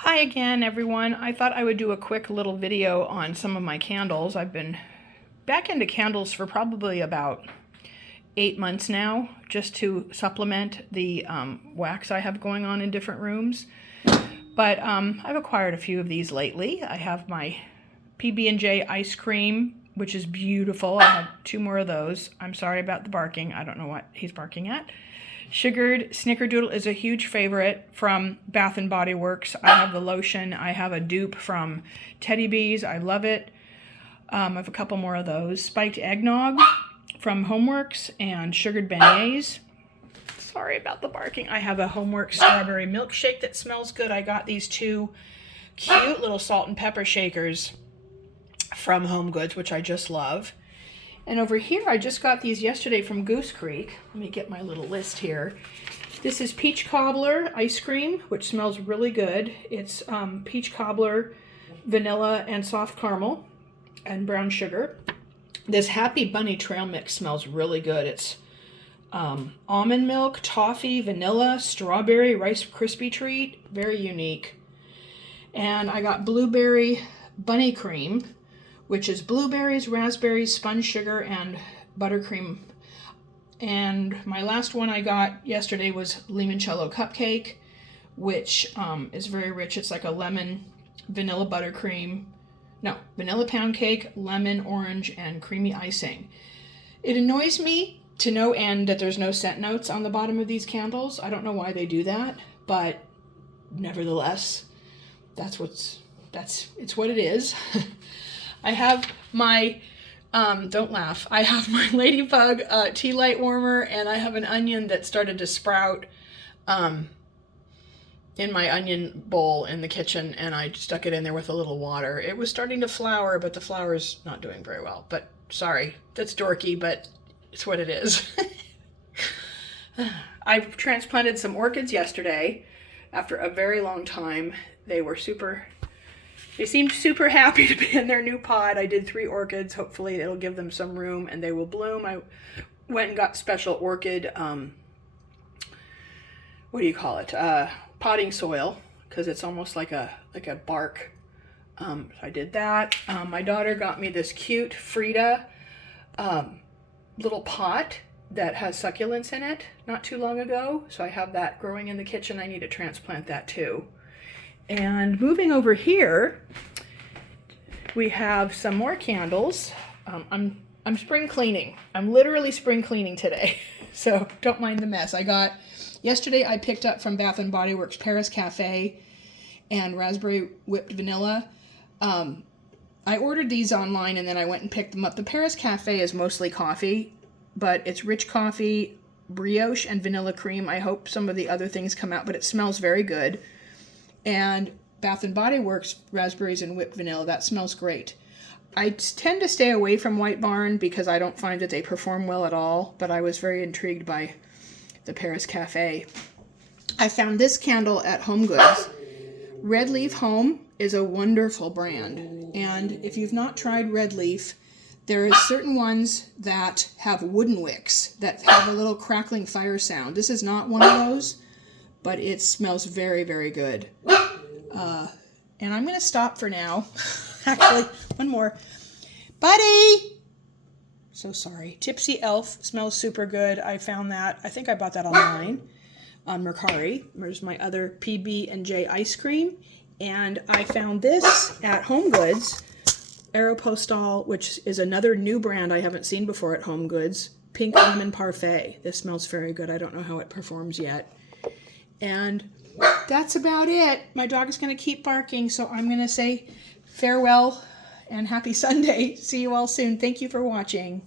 Hi again, everyone. I thought I would do a quick little video on some of my candles. I've been back into candles for probably about 8 months now, just to supplement the wax I have going on in different rooms. But I've acquired a few of these lately. I have my PB&J ice cream, which is beautiful. I have 2 more of those. I'm sorry about the barking. I don't know what he's barking at. Sugared Snickerdoodle is a huge favorite from Bath & Body Works. I have the lotion. I have a dupe from Teddy Bees. I love it. I have a couple more of those. Spiked Eggnog from Homeworks and Sugared Beignets. Sorry about the barking. I have a Homeworks strawberry milkshake that smells good. I got these 2 cute little salt and pepper shakers from Home Goods, which I just love. And over here, I just got these yesterday from Goose Creek. Let me get my little list here. This is Peach Cobbler ice cream, which smells really good. It's peach cobbler, vanilla, and soft caramel, and brown sugar. This Happy Bunny trail mix smells really good. It's almond milk, toffee, vanilla, strawberry, Rice Krispie treat. Very unique. And I got blueberry bunny cream, which is blueberries, raspberries, spun sugar, and buttercream. And my last one I got yesterday was limoncello cupcake, which is very rich. It's like a lemon, vanilla buttercream, no, vanilla pound cake, lemon, orange, and creamy icing. It annoys me to no end that there's no scent notes on the bottom of these candles. I don't know why they do that, but nevertheless, it's what it is. I have my, don't laugh, I have my Ladybug tea light warmer, and I have an onion that started to sprout in my onion bowl in the kitchen, and I stuck it in there with a little water. It was starting to flower, but the flower's not doing very well. But sorry, that's dorky, but it's what it is. I transplanted some orchids yesterday after a very long time. They seemed super happy to be in their new pod. I did 3 orchids. Hopefully it'll give them some room and they will bloom. I went and got special orchid, what do you call it? Potting soil, because it's almost like a bark. So I did that. My daughter got me this cute Frida little pot that has succulents in it not too long ago. So I have that growing in the kitchen. I need to transplant that too. And moving over here, we have some more candles. I'm spring cleaning. I'm literally spring cleaning today, so don't mind the mess. Yesterday I picked up from Bath & Body Works Paris Cafe and Raspberry Whipped Vanilla. I ordered these online and then I went and picked them up. The Paris Cafe is mostly coffee, but it's rich coffee, brioche, and vanilla cream. I hope some of the other things come out, but it smells very good. And Bath & Body Works raspberries and whipped vanilla, that smells great. I tend to stay away from White Barn because I don't find that they perform well at all, but I was very intrigued by the Paris Cafe. I found this candle at Home Goods. Red Leaf Home is a wonderful brand, and if you've not tried Red Leaf, there are certain ones that have wooden wicks that have a little crackling fire sound. This is not one of those, but it smells very, very good. And I'm going to stop for now. Actually, one more. Buddy! So sorry. Tipsy Elf smells super good. I found that. I think I bought that online on Mercari. There's my other PB&J ice cream. And I found this at Home Goods. Aeropostale, which is another new brand I haven't seen before at Home Goods. Pink Lemon Parfait. This smells very good. I don't know how it performs yet. And that's about it. My dog is going to keep barking, so I'm going to say farewell and happy Sunday. See you all soon. Thank you for watching.